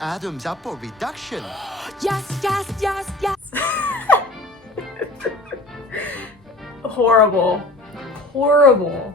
Adam's apple reduction. Yes, yes, yes, yes. Horrible. Horrible.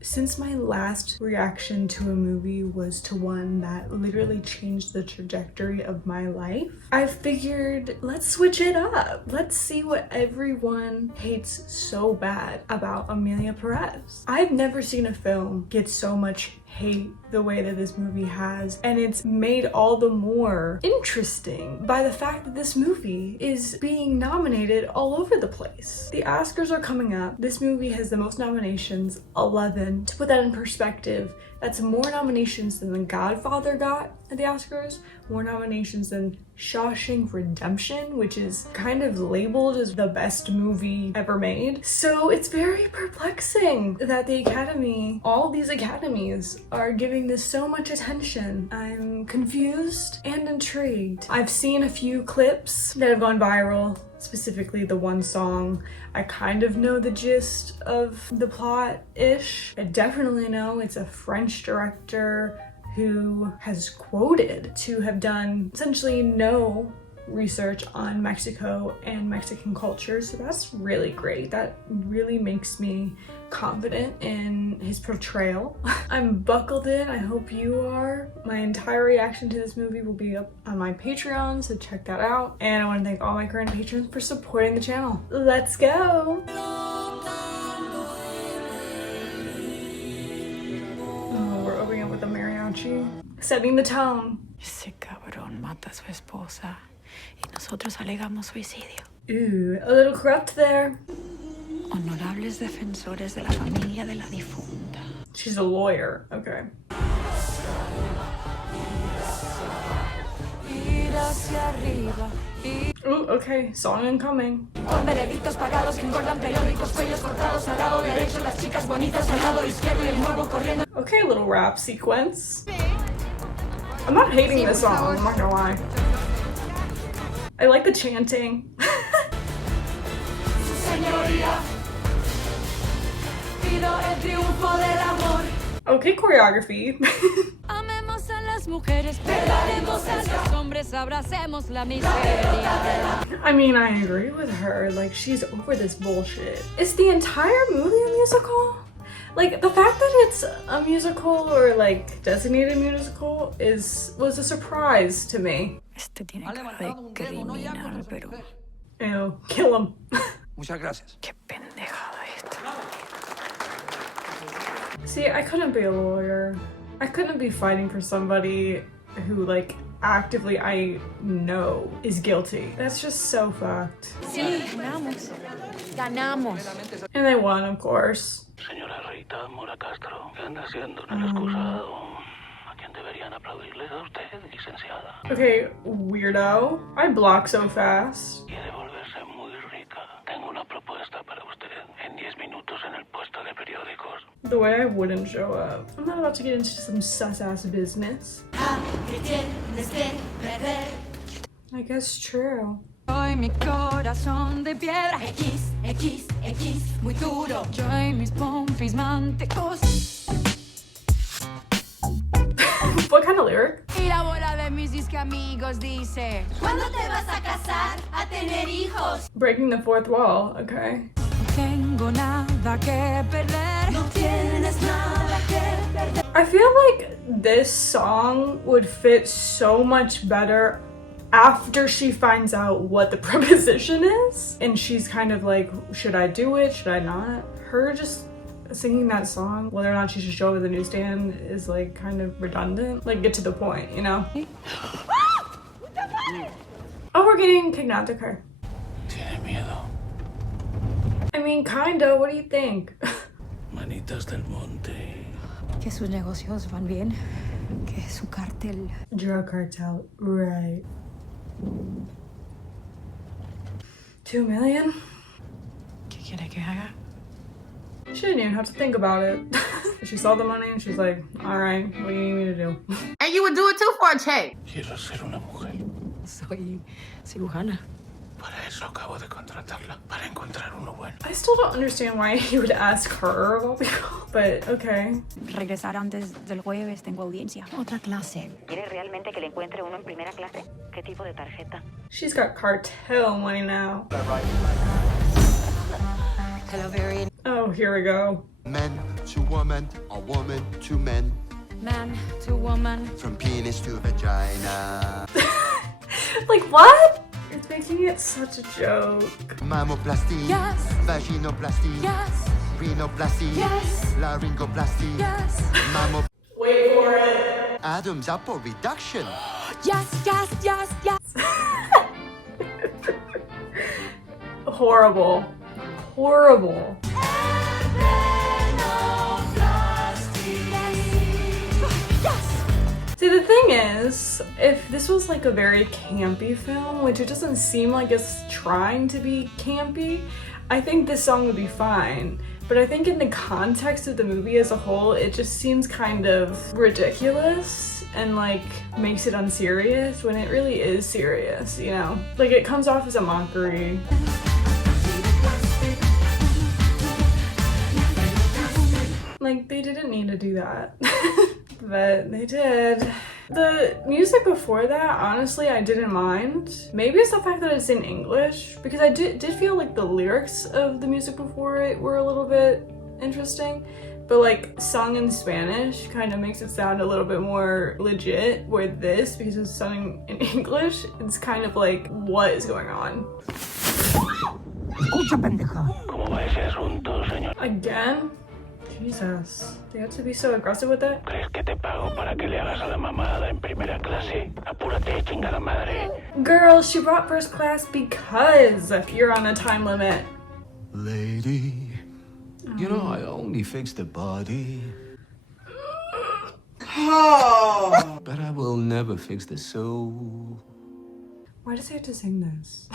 Since my last reaction to a movie was to one that literally changed the trajectory of my life, I figured let's switch it up. Let's see what everyone hates so bad about Emilia Perez. I've never seen a film get so much hate the way that this movie has, and it's made all the more interesting by the fact that this movie is being nominated all over the place. The Oscars are coming up. This movie has the most nominations, 11. To put that in perspective, that's more nominations than The Godfather got at the Oscars, more nominations than Shawshank Redemption, which is kind of labeled as the best movie ever made. So it's very perplexing that the Academy, all these academies, are giving this so much attention. I'm confused and intrigued. I've seen a few clips that have gone viral, specifically the one song. I kind of know the gist of the plot-ish. I definitely know it's a French director who has quoted to have done essentially no research on Mexico and Mexican culture, so that's really great. That really makes me confident in his portrayal. I'm buckled in. I hope you are. My entire reaction to this movie will be up on my Patreon, so check that out. And I want to thank all my current patrons for supporting the channel. Let's go! Oh, we're opening up with a mariachi. Setting the tone. Ese cabrón mata a su esposa y nosotros alegamos suicidio. Ooh, a little corrupt there. Honorables defensores de la familia de la difunta. She's a lawyer. Okay. Ooh, okay. Song incoming. Con veredictos pagados que engordan periódicos, cuellos cortados al lado derecho, las chicas bonitas al lado izquierdo y el nuevo corriendo. Okay, little rap sequence. I'm not hating this song, I'm not gonna lie. I like the chanting. Okay, choreography. Amemos a las mujeres, perdonemos a los hombres, abracemos la miseria. I mean, I agree with her. Like, she's over this bullshit. Is the entire movie a musical? Like, the fact that it's a musical or like designated musical was a surprise to me. Este tiene cara de criminal, pero Ew, kill him. Muchas gracias. qué pendejada esta. See, I couldn't be a lawyer. I couldn't be fighting for somebody who, like, actively I know is guilty. That's just so fucked. Sí, ganamos. Ganamos. And they won, of course. Señora Rita Mora Castro, ¿qué anda haciendo en el excusado? ¿A quién deberían aplaudirles a usted, licenciada? Okay, weirdo. I block so fast. Quiere volverse muy rica. Tengo una propuesta para usted. En 10 minutos en el puesto de periódicos. The way I wouldn't show up. I'm not about to get into some sus-ass business. I guess true. Hoy mi corazón de piedra. X, X, X, muy duro. Yo y mis pompis mantecos. What kind of lyric? Y la bola de mis disque amigos dice: ¿Cuándo te vas a casar, a tener hijos? Breaking the fourth wall, okay. No tengo nada que perder. No tienes nada que perder. I feel like this song would fit so much better after she finds out what the preposition is. And she's kind of like, should I do it? Should I not? Her just singing that song, whether or not she should show up at the newsstand, is like kind of redundant. Like, get to the point, you know? Oh, we're getting kidnapped, okay. Tiene miedo. I mean, kinda, what do you think? Manitas del monte. Que sus negocios van bien. Que su cartel. Drug cartel, right. 2 million? ¿Qué quiere que haga? She didn't even have to think about it. She saw the money and she's like, all right, what do you need me to do? And you would do it too for a check. Quiero ser una mujer. Soy cirujana. Para eso acabo de contratarla, para encontrar uno bueno. I still don't understand why he would ask her of all people, but okay. Regresar antes del jueves, tengo audiencia. Otra clase. ¿Quiere realmente que le encuentre uno en primera clase? ¿Qué tipo de tarjeta? She's got cartel money now. Hello, very. Oh, here we go. Men to woman, or woman to men. Man to woman. From penis to vagina. Like, what? It's making it such a joke. Mammoplasty. Yes. Vaginoplasty. Yes. Rhinoplasty. Yes. Laryngoplasty. Yes. Mammo. Wait for it. Adam's apple reduction. Yes, yes, yes, yes. Horrible. Horrible. See, the thing is, if this was like a very campy film, which it doesn't seem like it's trying to be campy, I think this song would be fine. But I think in the context of the movie as a whole, it just seems kind of ridiculous and like makes it unserious when it really is serious, you know? Like it comes off as a mockery. Like they didn't need to do that. But they did. The music before that, honestly, I didn't mind. Maybe it's the fact that it's in English, because I did feel like the lyrics of the music before it were a little bit interesting, but like sung in Spanish kind of makes it sound a little bit more legit, where this, because it's sung in English, it's kind of like, what is going on? ¿Cómo va ese asunto, señor? Again? Jesus, they have to be so aggressive with it? ¿Crees que te pago para que le hagas a la mamada en primera clase? Apúrate, chingada madre. Girl, she brought first class because you're on a time limit. Lady, you know I only fix the body. But I will never fix the soul. Why does he have to sing this?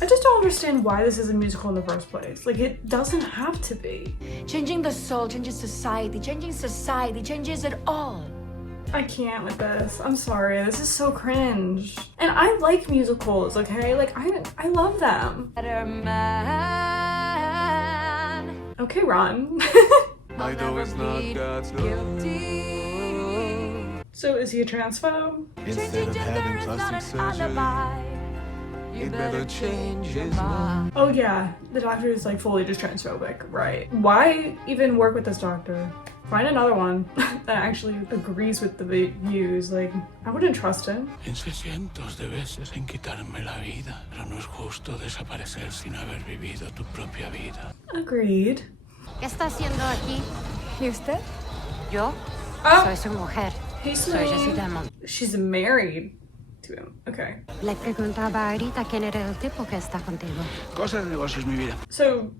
I just don't understand why this is a musical in the first place. Like, it doesn't have to be. Changing the soul changes society. Changing society changes it all. I can't with this. I'm sorry. This is so cringe. And I like musicals, okay? Like, I love them. Better man. Okay, Ron. My door is not God's door. Guilty. So is he a transphobe? Instead of having Gender is not plastic an surgery, alibi. You it better change his mind. Oh yeah, the doctor is like fully just transphobic, right? Why even work with this doctor? Find another one that actually agrees with the views. Like, I wouldn't trust him. Pensé cientos de veces en quitarme la vida, pero no es justo desaparecer sin haber vivido tu propia vida. Agreed. ¿Qué está haciendo aquí? ¿Y usted? ¿Yo? Oh, Soy su mujer. he's Soy Jessica. She's married to him. Okay. Le preguntaba ahorita quién era el tipo que está contigo. Cosa de negocios, mi vida. So,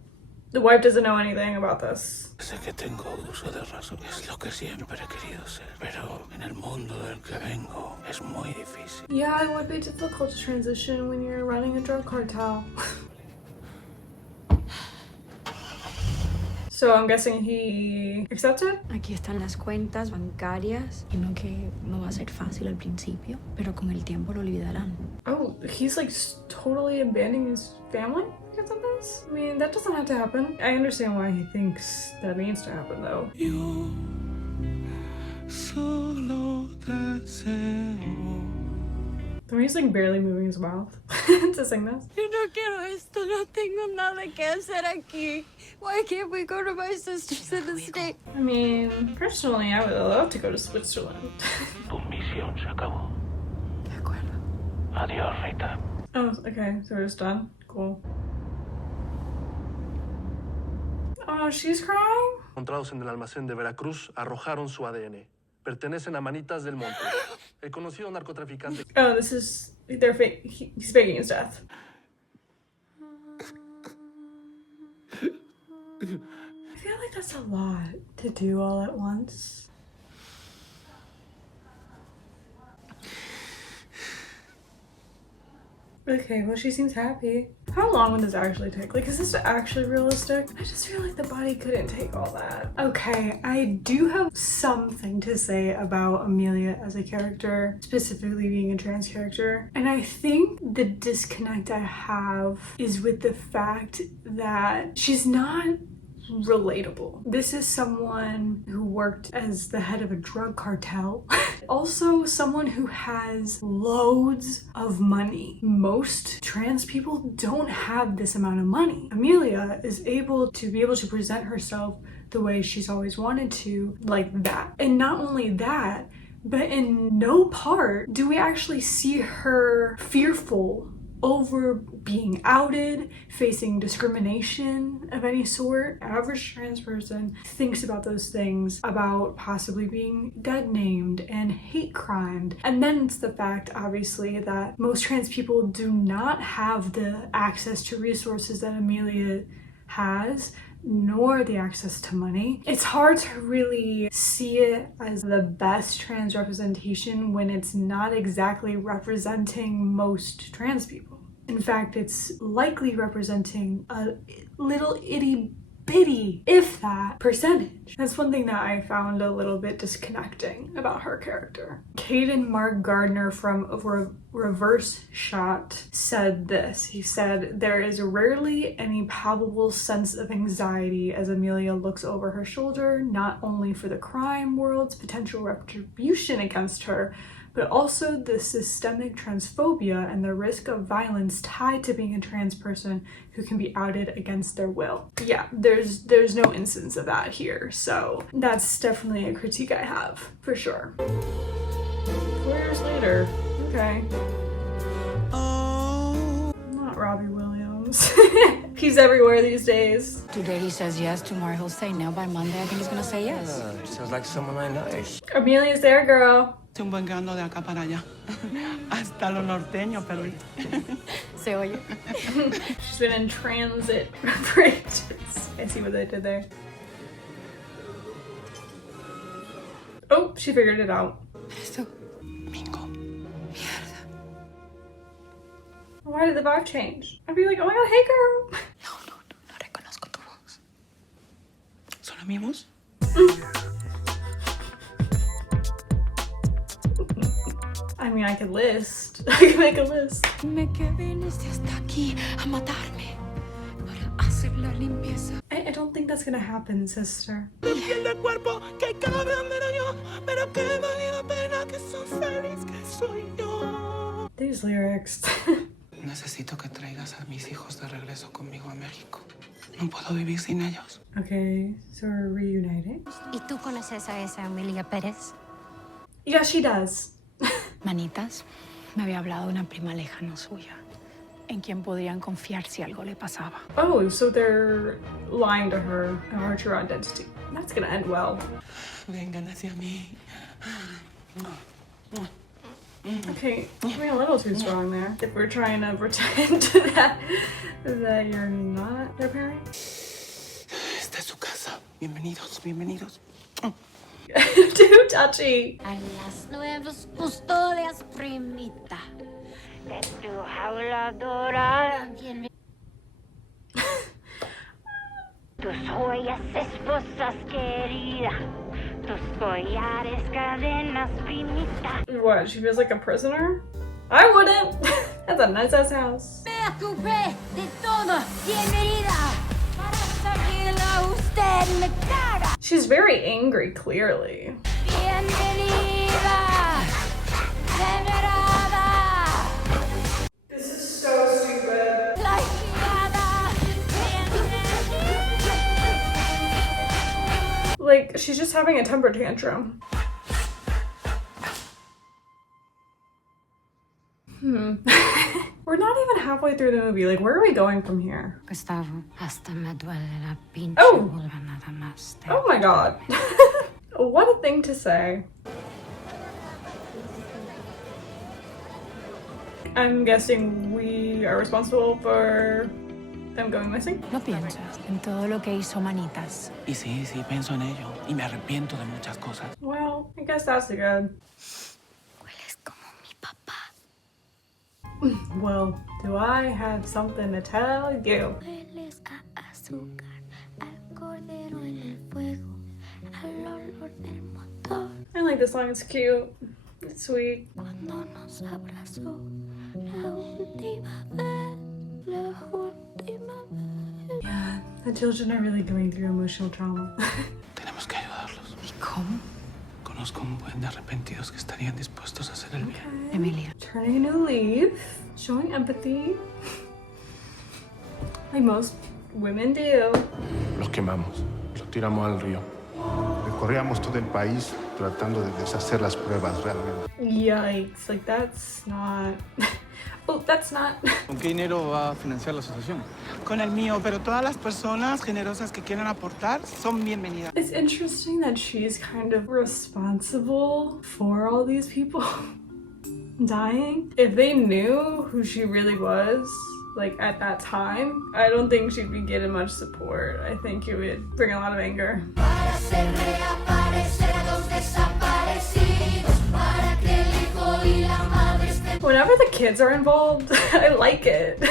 the wife doesn't know anything about this. Sé que tengo uso de razón. Es lo que siempre he querido ser. Pero en el mundo del que vengo es muy difícil. Yeah, it would be difficult to transition when you're running a drug cartel. So I'm guessing he accepted? Aquí están las cuentas bancarias. Y no que no va a ser fácil al principio, pero con el tiempo lo olvidarán. Oh, he's like totally abandoning his family because of this? I mean, that doesn't have to happen. I understand why he thinks that needs to happen though. Yo solo deseo. So he's like barely moving his mouth to sing this. Yo no quiero esto, no tengo nada que hacer aquí. Why can't we go to my sister's in the state? I mean, personally, I would love to go to Switzerland. Tu misión se acabó. De acuerdo. Adiós, Rita. Oh, okay, so we're just done. Cool. Oh, she's crying? Encontrados en el almacén de Veracruz arrojaron su ADN. Pertenecen a Manitas del Monte, el conocido narcotraficante. Oh, this is, he's faking his death. I feel like that's a lot to do all at once. Okay, well, she seems happy. How long would this actually take? Like, is this actually realistic? I just feel like the body couldn't take all that. Okay, I do have something to say about Emilia as a character, specifically being a trans character. And I think the disconnect I have is with the fact that she's not relatable. This is someone who worked as the head of a drug cartel. Also someone who has loads of money. Most trans people don't have this amount of money. Emilia is able to present herself the way she's always wanted to, like that. And not only that, but in no part do we actually see her fearful over being outed, facing discrimination of any sort. Average trans person thinks about those things, about possibly being dead named and hate crimed. And then it's the fact, obviously, that most trans people do not have the access to resources that Emilia has, nor the access to money. It's hard to really see it as the best trans representation when it's not exactly representing most trans people. In fact, it's likely representing a little itty bitty, if that, percentage. That's one thing that I found a little bit disconnecting about her character. Caden Mark Gardner from Reverse Shot said this. He said, "There is rarely any palpable sense of anxiety as Emilia looks over her shoulder, not only for the crime world's potential retribution against her, but also the systemic transphobia and the risk of violence tied to being a trans person who can be outed against their will." Yeah, there's no instance of that here, so that's definitely a critique I have, for sure. 4 years later, okay. Not Robbie Williams. He's everywhere these days. Today he says yes, tomorrow he'll say no, by Monday I think he's gonna say yes. Sounds like someone I know. Emilia's there, girl. Un buen que ando de acá para allá. Hasta lo norteño, pero... Se oye. She's been in transit for ages. I see what they did there. Oh, she figured it out. Esto. Bingo. Mierda. Why did the vibe change? I'd be like, oh my god, hey girl. No reconozco tu voz. ¿Son amigos? I mean, I could list. I could make a list. Me que viniste hasta aquí a matarme para hacer la limpieza. I don't think that's gonna happen, sister. These lyrics. Necesito que traigas a mis hijos de regreso conmigo a México. No puedo vivir sin ellos. Okay, so we're reuniting. ¿Y tú conoces a esa Emilia Pérez? Yeah, she does. Manitas, me había hablado de una prima lejana suya, en quien podrían confiar si algo le pasaba. Oh, so they're lying to her about her true identity. That's gonna end well. Vengan hacia mí. Okay, you're being a little too strong there. If we're trying to pretend that you're not their parent. Esta es su casa. Bienvenidos, bienvenidos. Too touchy. A las nuevas custodias, primita. De tu jaula dorada. Tus joyas, esposas queridas. Tus collares, cadenas, primita. What, she feels like a prisoner? I wouldn't. That's a nice ass house. Me ocupé de todo. Bienvenida. Para seguirla usted me caga. She's very angry, clearly. Bienvenida. Venerada. This is so stupid. La guiada. Like, she's just having a temper tantrum. We're not even halfway through the movie. Like, where are we going from here? Gustavo, hasta me duele la pinche Oh. vulva nada más. Oh my god. What a thing to say. I'm guessing we are responsible for them going missing? ¿No piensas en todo lo que hizo Manitas? Y sí, pienso en ello. Y me arrepiento de muchas cosas. Well, I guess that's the good. Hueles como mi papá. Well, do I have something to tell you? Hueles a azúcar, al cordero en el fuego, al olor del motor. I like this song, it's cute. It's sweet. Cuando nos abrazó, la última vez, la última vez. Yeah, the children are really going through emotional trauma. Tenemos que ayudarlos. ¿Y cómo? Conozco un buen de arrepentidos que estarían dispuestos a hacer el bien. Emilia. Turning a new leaf, showing empathy. Like most women do. Los quemamos, los tiramos al río. Recorríamos todo el país tratando de deshacer las pruebas realmente. Yikes, like that's not... Oh, that's not... ¿Con qué dinero va a financiar la asociación? Con el mío, pero todas las personas generosas que quieran aportar son bienvenidas. It's interesting that she's kind of responsible for all these people dying. If they knew who she really was, like at that time, I don't think she'd be getting much support. I think it would bring a lot of anger. Whenever the kids are involved, I like it.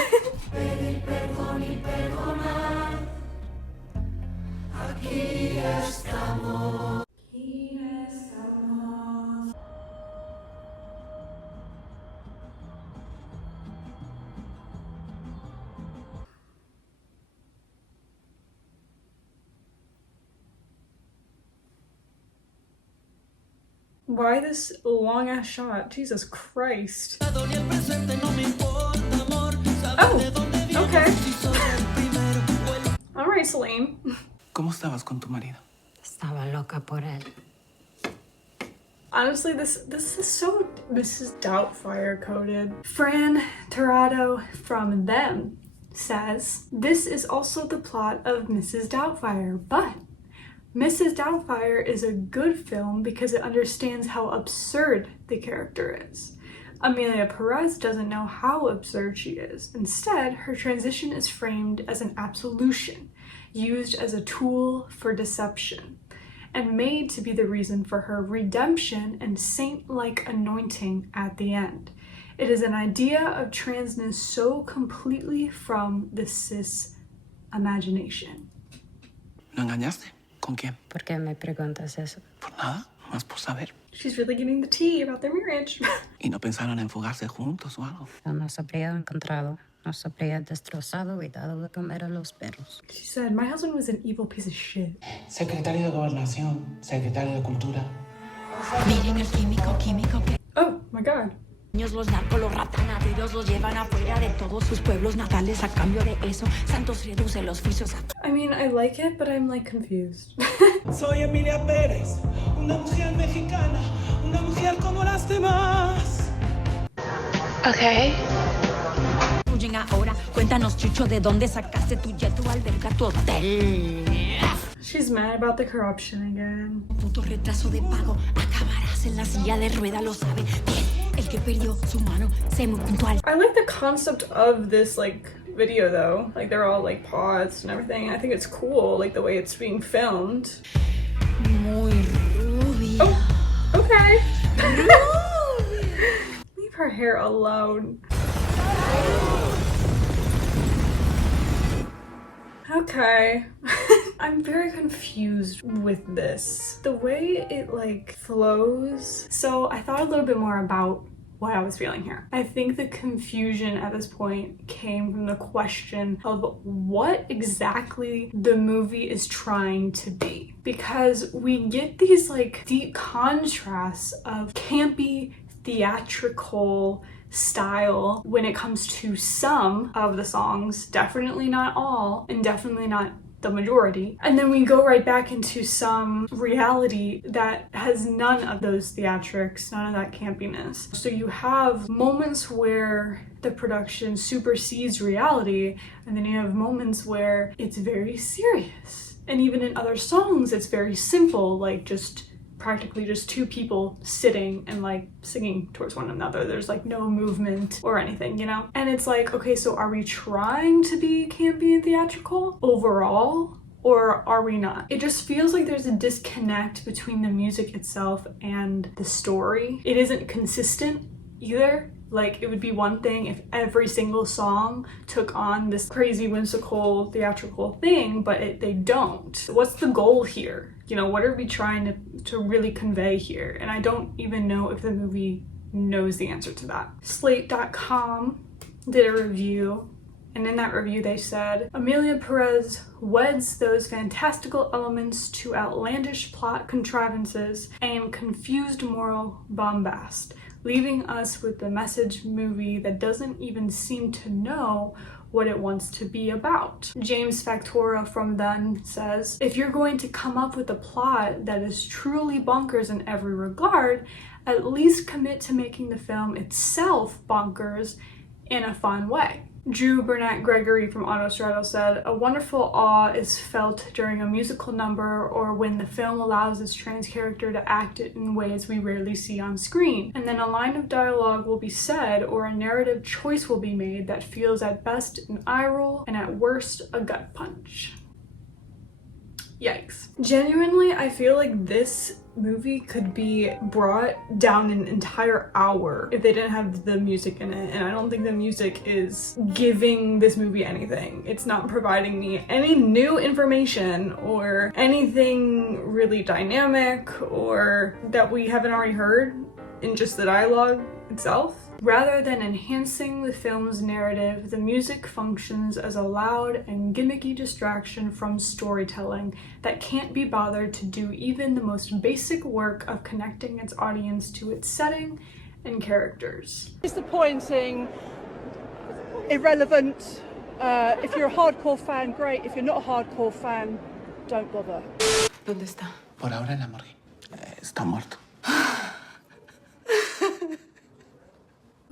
Why this long ass shot? Jesus Christ. Oh, okay. All right, Celine. ¿Cómo estabas con tu marido? Estaba loca por él. Honestly, this is so Mrs. Doubtfire coded. Fran Tirado from Them says, this is also the plot of Mrs. Doubtfire, but Mrs. Doubtfire is a good film because it understands how absurd the character is. Emilia Perez doesn't know how absurd she is. Instead, her transition is framed as an absolution, used as a tool for deception, and made to be the reason for her redemption and saint-like anointing at the end. It is an idea of transness so completely from the cis imagination. ¿Lo engañaste? ¿Con quién? ¿Por qué me preguntas eso? Por nada, más por saber. She's really getting the tea about their marriage. ¿Y no pensaron en fugarse juntos o algo? No nos habría encontrado, nos habría destrozado y dado de comer a los perros. She said, my husband was an evil piece of shit. Secretario de Gobernación, secretario de Cultura. Miren el químico que Oh my god. los narcos, los ratanaderos los llevan afuera de todos sus pueblos natales. A cambio de eso, Santos reduce los juicios a... I mean, I like it, but I'm like confused. Soy Emilia Pérez, una mujer mexicana, una mujer como las demás. Okay. Huyen ahora, cuéntanos, Chucho, ¿de dónde sacaste tu jet o alberga tu hotel? She's mad about the corruption again. Puto retraso de pago, acabarás en la silla de rueda, lo sabe bien. El que perdió su mano, sé muy puntual. I like the concept of this, like, video, though. Like, they're all, like, paused and everything. I think it's cool, like, the way it's being filmed. Muy rubia. Oh, okay. Leave her hair alone. Okay. I'm very confused with this. The way it like flows. So I thought a little bit more about what I was feeling here. I think the confusion at this point came from the question of what exactly the movie is trying to be. Because we get these like deep contrasts of campy, theatrical style when it comes to some of the songs, definitely not all, and definitely not the majority. And then we go right back into some reality that has none of those theatrics, none of that campiness. So you have moments where the production supersedes reality, and then you have moments where it's very serious. And even in other songs, it's very simple, like just practically just two people sitting and like singing towards one another. There's like no movement or anything, you know? And it's like, okay, so are we trying to be campy and theatrical overall? Or are we not? It just feels like there's a disconnect between the music itself and the story. It isn't consistent either. Like, it would be one thing if every single song took on this crazy whimsical theatrical thing, but they don't. What's the goal here? You know, what are we trying to really convey here? And I don't even know if the movie knows the answer to that. Slate.com did a review, and in that review they said, Emilia Perez weds those fantastical elements to outlandish plot contrivances and confused moral bombast, leaving us with the message movie that doesn't even seem to know what it wants to be about. James Factora from Then says, if you're going to come up with a plot that is truly bonkers in every regard, at least commit to making the film itself bonkers in a fun way. Drew Burnett Gregory from Autostraddle said, a wonderful awe is felt during a musical number or when the film allows its trans character to act it in ways we rarely see on screen. And then a line of dialogue will be said or a narrative choice will be made that feels at best an eye roll and at worst a gut punch. Yikes. Genuinely, I feel like this movie could be brought down an entire hour if they didn't have the music in it, and I don't think the music is giving this movie anything. It's not providing me any new information or anything really dynamic or that we haven't already heard in just the dialogue itself. Rather than enhancing the film's narrative, the music functions as a loud and gimmicky distraction from storytelling that can't be bothered to do even the most basic work of connecting its audience to its setting and characters. Disappointing, irrelevant. If you're a hardcore fan, great. If you're not a hardcore fan, don't bother. ¿Dónde está? Por ahora en la morgue. Está muerto.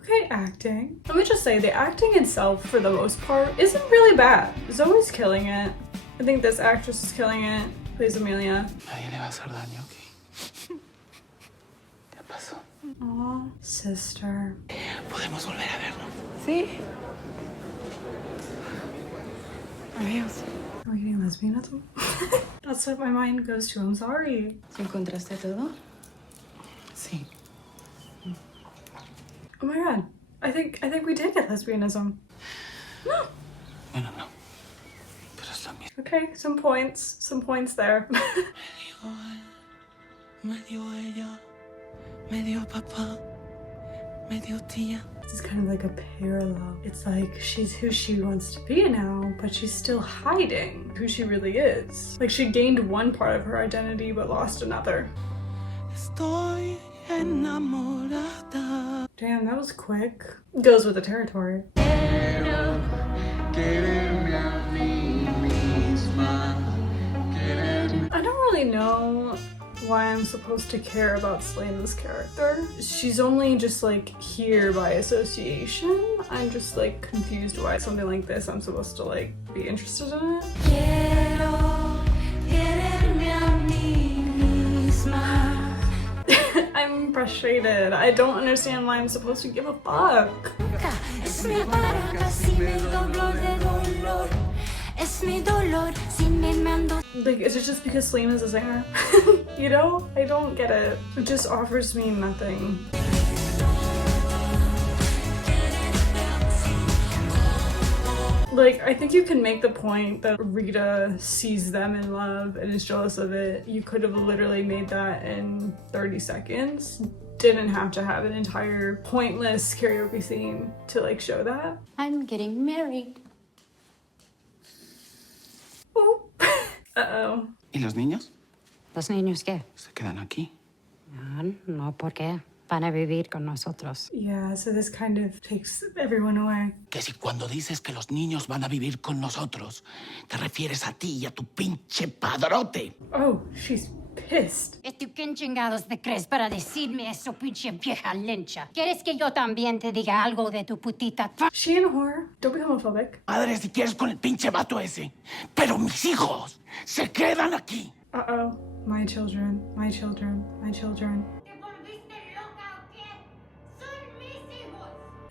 Okay, acting. Let me just say, the acting itself, for the most part, isn't really bad. Zoe's killing it. I think this actress is killing it. Plays Emilia. Nadie le va a hacer daño, ¿ok? ¿Qué pasó? Aw, sister. Podemos volver a verlo. Sí. Adiós. Are we getting lesbianism? That's what my mind goes to. I'm sorry. ¿Encontraste todo? Sí. Oh my god. I think we did get lesbianism. No. Bueno, no. Pero es lo mismo. Okay, some points there. Me dio ella, me dio papá, me dio tía. This is kind of like a parallel. It's like she's who she wants to be now, but she's still hiding who she really is. Like she gained one part of her identity but lost another. Estoy enamorada. Damn, that was quick. Goes with the territory. I don't really know why I'm supposed to care about Selena's character. She's only just like here by association. I'm just like confused why something like this I'm supposed to like be interested in it. I'm frustrated. I don't understand why I'm supposed to give a fuck. Like, is it just because Selena's a singer? You know? I don't get it. It just offers me nothing. Like, I think you can make the point that Rita sees them in love and is jealous of it. You could have literally made that in 30 seconds. Didn't have to have an entire pointless karaoke scene to like show that. I'm getting married. Oh. Uh-oh. ¿Y los niños? ¿Los niños qué? Se quedan aquí. No, ¿por qué? Van a vivir con nosotros. Yeah, so this kind of takes everyone away. Que si cuando dices que los niños van a vivir con nosotros, te refieres a ti y a tu pinche padrote. Oh, she's pissed. ¿Y tú quién chingados te crees para decirme eso, pinche vieja lencha? ¿Quieres que yo también te diga algo de tu putita? She ain't a whore. Don't be homophobic. Madre, si quieres con el pinche vato ese. Pero mis hijos se quedan aquí. Uh-oh. My children, my children, my children.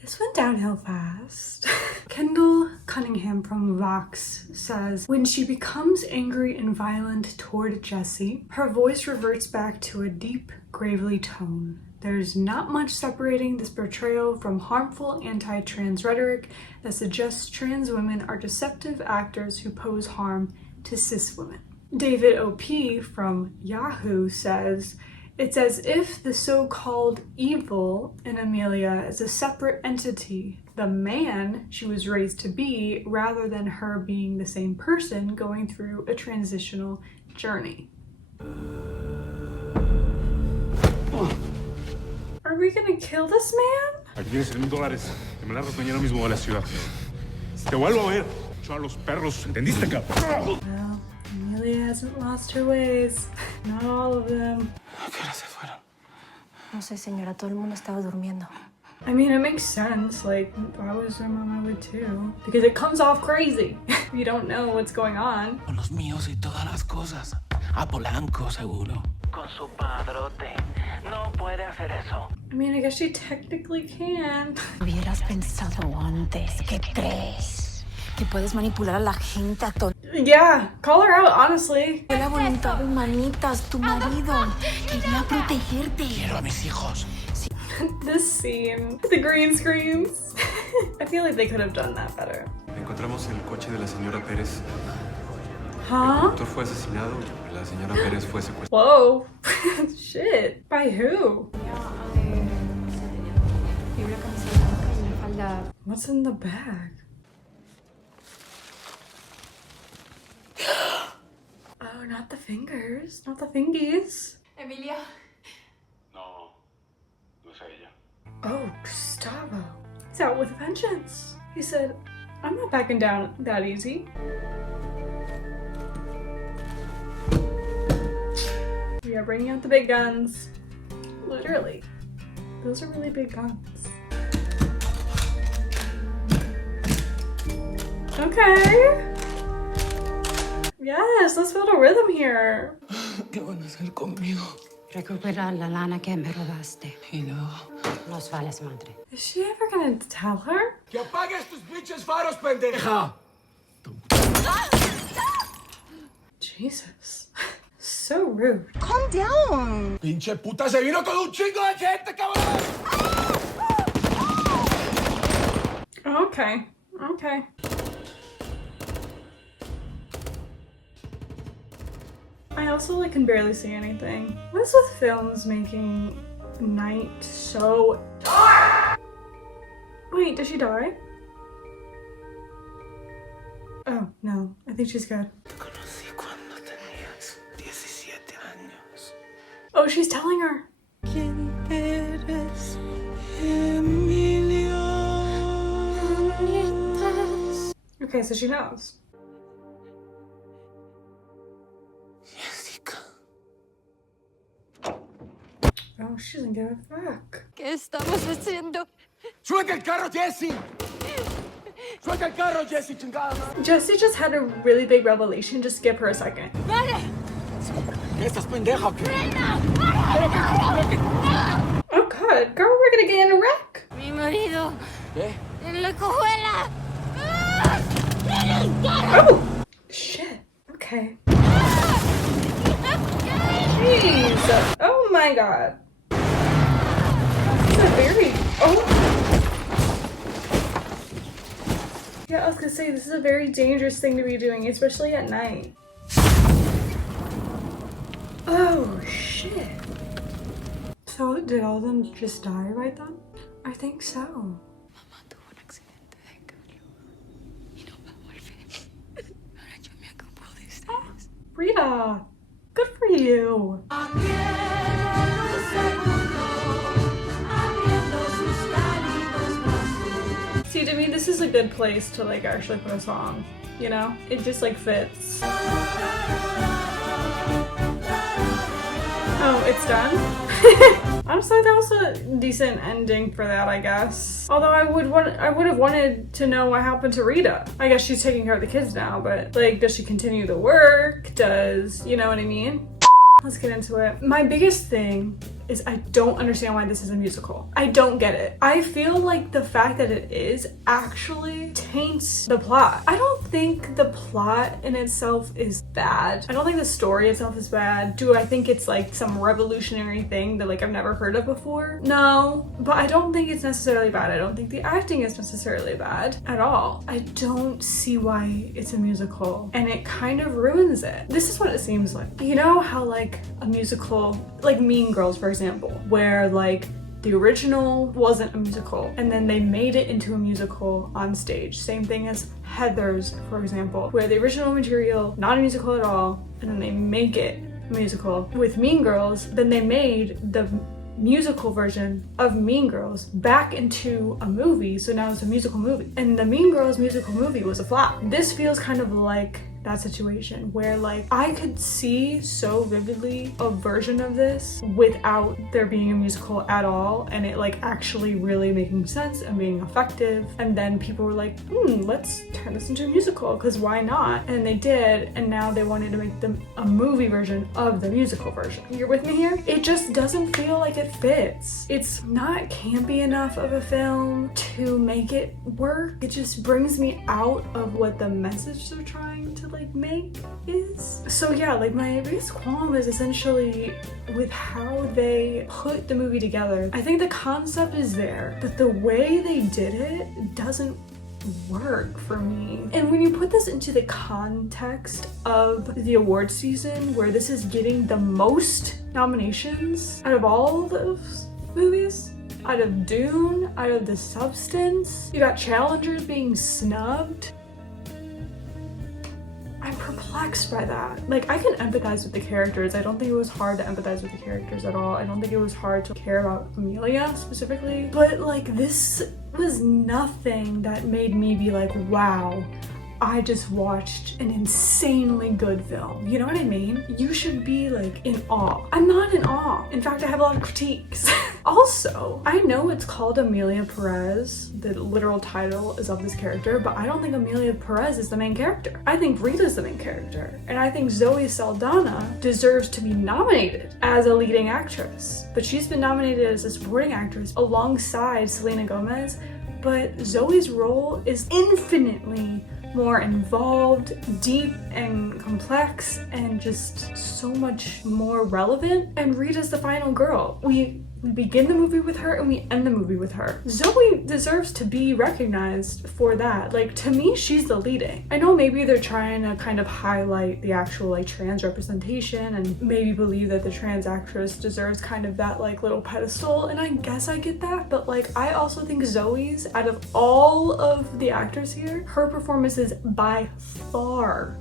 This went downhill fast. Kendall Cunningham from Vox says, when she becomes angry and violent toward Jesse, her voice reverts back to a deep, gravely tone. There's not much separating this portrayal from harmful anti-trans rhetoric that suggests trans women are deceptive actors who pose harm to cis women. David O.P. from Yahoo says, "It's as if the so-called evil in Emilia is a separate entity, the man she was raised to be, rather than her being the same person going through a transitional journey." Are we gonna kill this man? Aquí tienes $1,000. Que me largo mañana mismo a la ciudad. Te vuelvo a ver. Yo a los perros, ¿entendiste, cabrón? Well, Emilia hasn't lost her ways. Not all of them. ¿A qué hora se fueron? No sé, señora, todo el mundo estaba durmiendo. I mean, it makes sense. Like, I was on my way too. Because it comes off crazy. You don't know what's going on. Con los míos y todas las cosas. A Polanco, seguro. Con su padrote. No puede hacer eso. I mean, I guess she technically can. Hubieras pensado antes. ¿Qué crees? Que puedes manipular a la gente a ton... Yeah, call her out, honestly. Fue la voluntad de Manitas, tu marido. Quería protegerte. Quiero a mis hijos. This scene, the green screens. I feel like they could have done that better. Encontramos el coche de la señora Pérez. El Huh? conductor fue asesinado y la señora Pérez fue secuestrada. Whoa. Shit. By who? What's in the bag? Oh, not the fingers. Not the fingies. Emilia. No, no es ella. Oh, Gustavo. He's out with a vengeance. He said, I'm not backing down that easy. We are bringing out the big guns. Literally. Those are really big guns. Okay. Yes, let's build a rhythm here. ¿Qué van a hacer conmigo? Recuperar la lana que me robaste. Y luego... Nos vales madre. Is she ever gonna tell her? ¡Que apagues tus pinches faros, pendeja! Jesus. So rude. Calm down. ¡Pinche puta, se vino con un chingo de gente, cabrón! Okay. Okay. I also like can barely see anything. What is with films making night so dark? Wait, did she die? Oh, no. I think she's good. Te conocí cuando tenías 17 años. Oh, she's telling her. ¿Quién eres, Emilia? Okay, so she knows. Jessica. Oh, she doesn't give a fuck. ¿Qué estamos haciendo? ¡Suelta el carro, Jessie! ¡Suelta el carro, Jessie, chingada! Jessie just had a really big revelation. Just give her a second. ¿Qué estás pendeja o qué? Oh god, girl, we're gonna get in a wreck. Mi marido. ¿Qué? En la cojuela. Oh, shit. Okay. Jeez. Oh my god. This is a very... Oh. Yeah, I was gonna say, this is a very dangerous thing to be doing, especially at night. Oh, shit. So, did all of them just die right then? I think so. Mamá tuvo un accidente de carro y no va a volver. Ahora yo me ocupo de ustedes. Rita, good for you. See, to me, this is a good place to like actually put a song. You know, it just like fits. Oh, it's done? Honestly, that was a decent ending for that, I guess. Although I would have wanted to know what happened to Rita. I guess she's taking care of the kids now, but like, does she continue the work? Does, you know what I mean? Let's get into it. My biggest thing is I don't understand why this is a musical. I don't get it. I feel like the fact that it is actually taints the plot. I don't think the plot in itself is bad. I don't think the story itself is bad. Do I think it's like some revolutionary thing that like I've never heard of before? No, but I don't think it's necessarily bad. I don't think the acting is necessarily bad at all. I don't see why it's a musical, and it kind of ruins it. This is what it seems like. You know how like a musical, like Mean Girls for example, where like the original wasn't a musical and then they made it into a musical on stage. Same thing as Heathers, for example, where the original material, not a musical at all, and then they make it a musical. With Mean Girls, then they made the musical version of Mean Girls back into a movie, so now it's a musical movie. And the Mean Girls musical movie was a flop. This feels kind of like that situation where like I could see so vividly a version of this without there being a musical at all, and it like actually really making sense and being effective, and then people were like, let's turn this into a musical because why not? And they did, and now they wanted to make them a movie version of the musical version. You're with me here? It just doesn't feel like it fits. It's not campy enough of a film to make it work. It just brings me out of what the message they're trying to like make is. So yeah, like my biggest qualm is essentially with how they put the movie together. I think the concept is there, but the way they did it doesn't work for me. And when you put this into the context of the award season, where this is getting the most nominations out of all of those movies, out of Dune, out of The Substance, you got challengers being snubbed. I'm perplexed by that. Like, I can empathize with the characters. I don't think it was hard to empathize with the characters at all. I don't think it was hard to care about Emilia specifically. But like, this was nothing that made me be like, wow, I just watched an insanely good film. You know what I mean? You should be like in awe. I'm not in awe. In fact, I have a lot of critiques. Also, I know it's called Emilia Perez. The literal title is of this character, but I don't think Emilia Perez is the main character. I think Rita's the main character. And I think Zoe Saldana deserves to be nominated as a leading actress. But she's been nominated as a supporting actress alongside Selena Gomez. But Zoe's role is infinitely more involved, deep and complex, and just so much more relevant. And Rita's the final girl. We begin the movie with her and we end the movie with her. Zoe deserves to be recognized for that. Like, to me, she's the leading. I know maybe they're trying to kind of highlight the actual like trans representation and maybe believe that the trans actress deserves kind of that like little pedestal, and I guess I get that, but like I also think Zoe's, out of all of the actors here, her performance is by far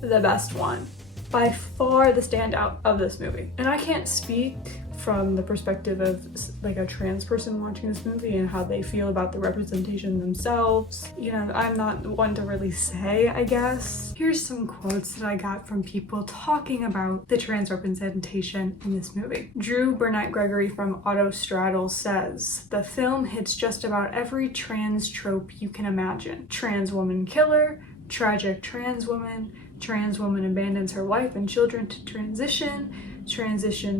the best one. By far the standout of this movie. And I can't speak from the perspective of like a trans person watching this movie and how they feel about the representation themselves. You know, I'm not one to really say, I guess. Here's some quotes that I got from people talking about the trans representation in this movie. Drew Burnett Gregory from Autostraddle says, "The film hits just about every trans trope you can imagine. Trans woman killer, tragic trans woman abandons her wife and children to transition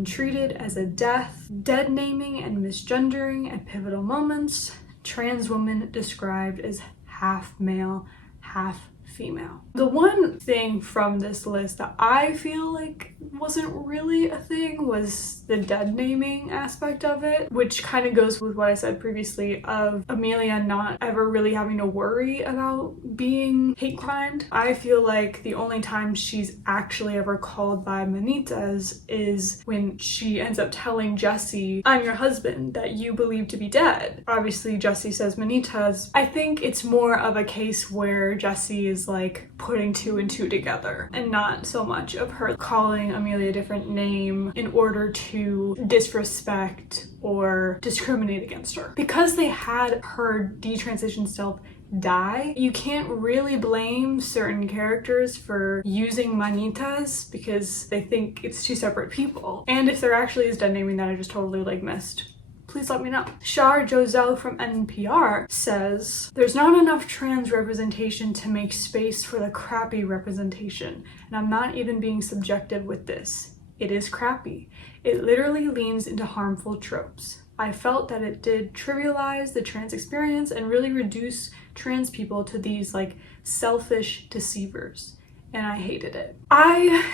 treated as a death, dead naming and misgendering at pivotal moments, trans woman described as half male, half female." The one thing from this list that I feel like wasn't really a thing was the dead naming aspect of it, which kind of goes with what I said previously of Emilia not ever really having to worry about being hate crimed. I feel like the only time she's actually ever called by manitas is when she ends up telling Jesse, "I'm your husband that you believe to be dead." Obviously Jesse says manitas. I think it's more of a case where Jesse is like putting two and two together, and not so much of her calling Emilia a different name in order to disrespect or discriminate against her. Because they had her detransition self die, you can't really blame certain characters for using manitas because they think it's two separate people. And if there actually is dead naming that I just totally like missed, please let me know. Shar Joselle from NPR says, "There's not enough trans representation to make space for the crappy representation. And I'm not even being subjective with this. it is crappy. It literally leans into harmful tropes. I felt that it did trivialize the trans experience and really reduce trans people to these like selfish deceivers, and I hated it. I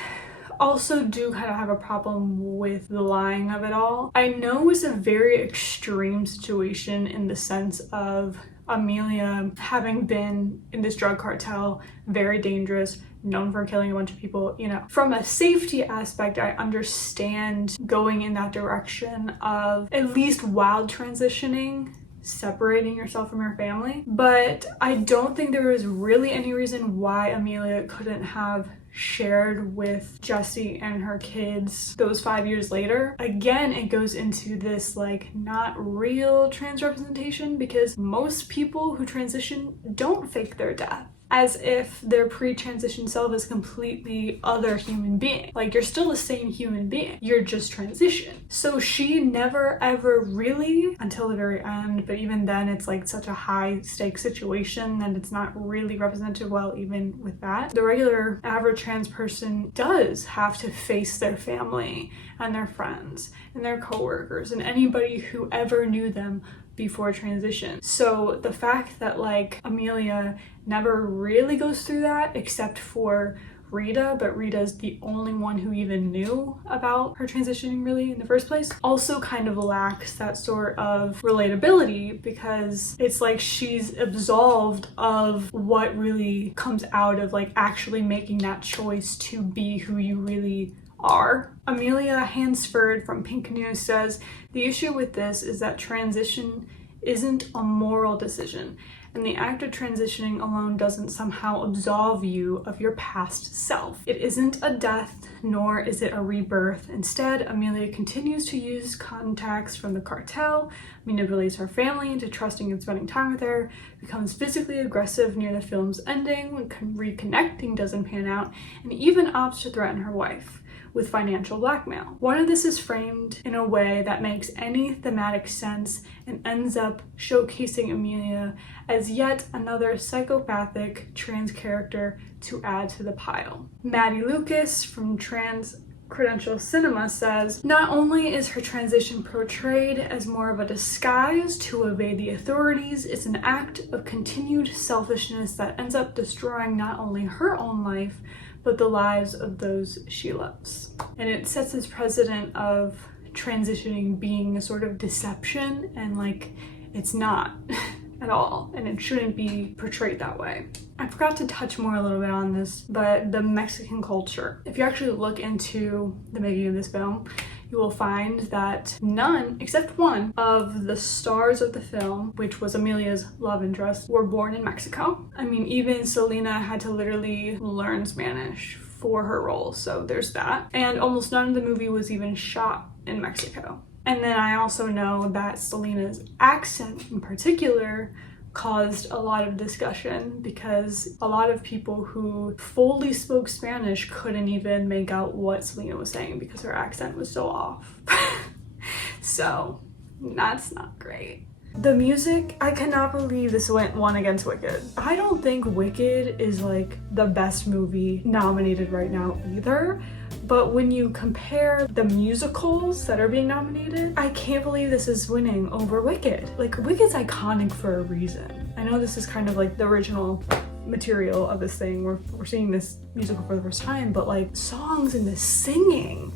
also do kind of have a problem with the lying of it all. I know it's a very extreme situation in the sense of Emilia having been in this drug cartel, very dangerous, known for killing a bunch of people, you know. From a safety aspect, I understand going in that direction of at least while transitioning, separating yourself from your family. But I don't think there was really any reason why Emilia couldn't have shared with Jessie and her kids those 5 years later. Again, it goes into this like not real trans representation, because most people who transition don't fake their death, as if their pre-transition self is completely other human being. Like, you're still the same human being, you're just transitioned. So she never ever really, until the very end, but even then it's like such a high stakes situation and it's not really represented well even with that. The regular average trans person does have to face their family and their friends and their coworkers and anybody who ever knew them before transition. So the fact that like Emilia never really goes through that except for Rita, but Rita's the only one who even knew about her transitioning really in the first place, also kind of lacks that sort of relatability, because it's like she's absolved of what really comes out of like actually making that choice to be who you really are. Amelia Hansford from Pink News says, the issue with this is that transition isn't a moral decision, and the act of transitioning alone doesn't somehow absolve you of your past self. It isn't a death, nor is it a rebirth. Instead, Amelia continues to use contacts from the cartel, manipulates her family into trusting and spending time with her, becomes physically aggressive near the film's ending when reconnecting doesn't pan out, and even opts to threaten her wife with financial blackmail. One of this is framed in a way that makes any thematic sense and ends up showcasing Emilia as yet another psychopathic trans character to add to the pile. Maddie Lucas from Trans Credential Cinema says, not only is her transition portrayed as more of a disguise to evade the authorities, it's an act of continued selfishness that ends up destroying not only her own life, but the lives of those she loves. And it sets this precedent of transitioning being a sort of deception, and like it's not at all, and it shouldn't be portrayed that way. I forgot to touch more a little bit on this, but the Mexican culture. If you actually look into the making of this film, you will find that none, except one, of the stars of the film, which was Emilia's love interest, were born in Mexico. I mean, even Selena had to literally learn Spanish for her role, so there's that. And almost none of the movie was even shot in Mexico. And then I also know that Selena's accent in particular caused a lot of discussion, because a lot of people who fully spoke Spanish couldn't even make out what Selena was saying because her accent was so off. So that's not great. The music, I cannot believe this won against Wicked. I don't think Wicked is like the best movie nominated right now either. But when you compare the musicals that are being nominated, I can't believe this is winning over Wicked. Like, Wicked's iconic for a reason. I know this is kind of like the original material of this thing. We're seeing this musical for the first time, but like songs and the singing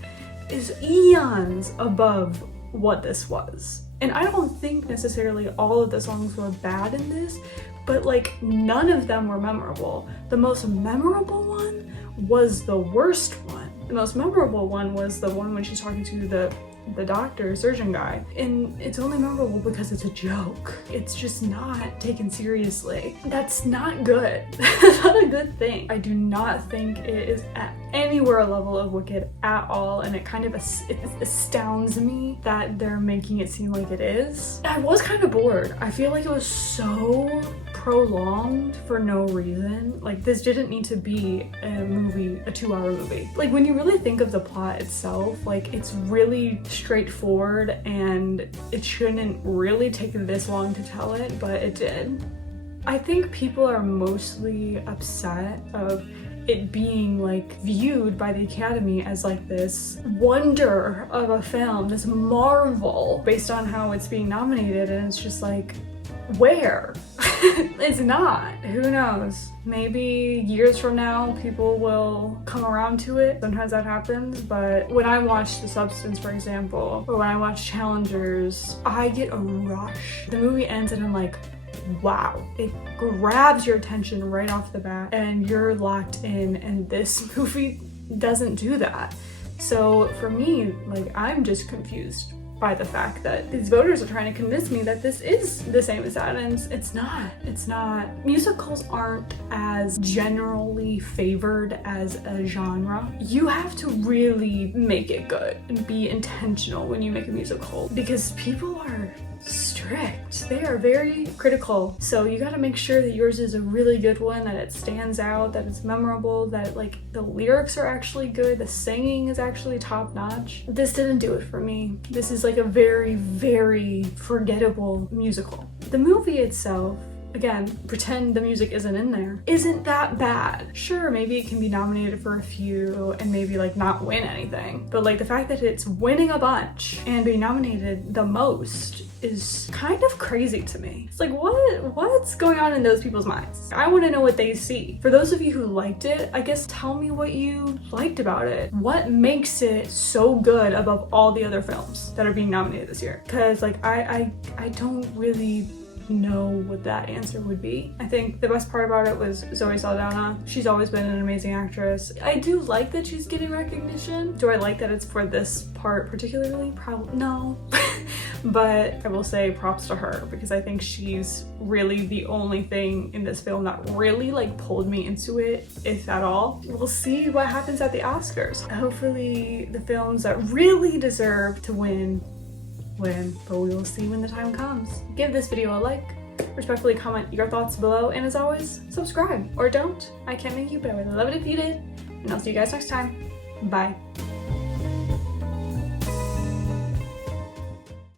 is eons above what this was. And I don't think necessarily all of the songs were bad in this, but like none of them were memorable. The most memorable one was the worst one. The most memorable one was the one when she's talking to the doctor, surgeon guy. And it's only memorable because it's a joke. It's just not taken seriously. That's not good. That's not a good thing. I do not think it is at anywhere level of Wicked at all, and it kind of it astounds me that they're making it seem like it is. I was kind of bored. I feel like it was so prolonged for no reason. Like, this didn't need to be a movie, a 2-hour movie. Like, when you really think of the plot itself, like, it's really straightforward and it shouldn't really take this long to tell it, but it did. I think people are mostly upset of it being like viewed by the Academy as like this wonder of a film, this marvel based on how it's being nominated, and it's just like, where? It's not. Who knows? Maybe years from now people will come around to it. Sometimes that happens, but when I watch The Substance, for example, or when I watch Challengers, I get a rush. The movie ends and I'm like, wow. It grabs your attention right off the bat and you're locked in, and this movie doesn't do that. So for me, like, I'm just confused by the fact that these voters are trying to convince me that this is the same as that, and it's not. It's not. Musicals aren't as generally favored as a genre. You have to really make it good and be intentional when you make a musical, because people are strict. They are very critical. So you gotta make sure that yours is a really good one, that it stands out, that it's memorable, that like the lyrics are actually good, the singing is actually top notch. This didn't do it for me. This is like a very, very forgettable musical. The movie itself, again, pretend the music isn't in there, isn't that bad. Sure, maybe it can be nominated for a few and maybe like not win anything, but like the fact that it's winning a bunch and being nominated the most is kind of crazy to me. It's like, what's going on in those people's minds? I want to know what they see. For those of you who liked it, I guess tell me what you liked about it. What makes it so good above all the other films that are being nominated this year? Because like I don't really know what that answer would be. I think the best part about it was Zoe Saldana. She's always been an amazing actress. I do like that she's getting recognition. Do I like that it's for this part particularly? Probably no. But I will say props to her, because I think she's really the only thing in this film that really like pulled me into it, if at all. We'll see what happens at the Oscars. Hopefully the films that really deserve to win, but we will see when the time comes. Give this video a like, respectfully comment your thoughts below, and as always, subscribe. Or don't. I can't make you, but I would love it if you did. And I'll see you guys next time. Bye.